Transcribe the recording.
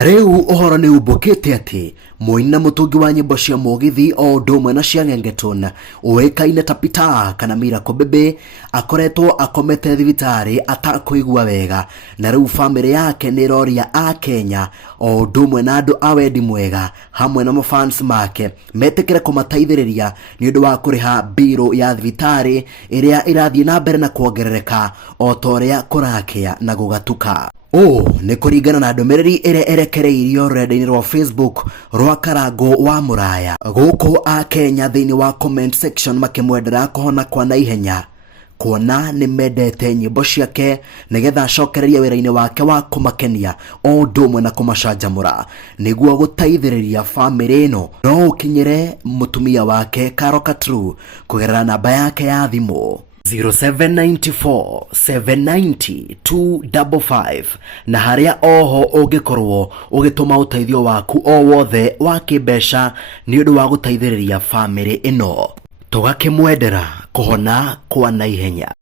Rĩu ũhoro nĩ umbũkĩte atĩ mũini na mũtungi wa nyĩmbo cia mũgithi o ũndũ ũmwe na cia Gengetone ũĩkaine ta Peter kana Miracle Baby akoretwo akomete thibitarĩ atakũigua wega, na rĩu family yake nĩ ĩroria a Kenya o ũndũ ũmwe na andũ a wendi mwega hamwe na mafans make metĩkĩre kũmateithĩrĩria nĩ ũndũ wa kũrĩha mbirũ ya thibitarĩ ĩrĩa ĩrathiĩ na mbere na kuongerereka o ta ũrĩa kũrakĩa na gũgatuka. Nĩ kũringana na ndũmĩrĩri ĩrĩa erekereirio rũrenda-inĩ rwa Facebook rwa Karango wa Mũraya. Gũkũ a Kenya thĩinĩ wa comment section makĩmwendera kũhona kwa naihenya, kuona nĩ mendete nyĩmbo ciake nĩgetha acokererie wĩra-inĩ wake wa kũmakenia o ũndũ ũmwe na kũmacanjamũra nĩguo gũteithĩrĩria family ĩno. No ũkinyĩre mũtumia wake Karoka True kũgerera namba yake ya thimũ 0794 790 255 na harĩa oho ũngĩkorwo ũgĩtũma ũteithio waku o wothe wa kĩmbeca nĩ ũndũ wa gũteithĩrĩria family ĩno, tũgakĩmwendera kũhona kwa naihenya.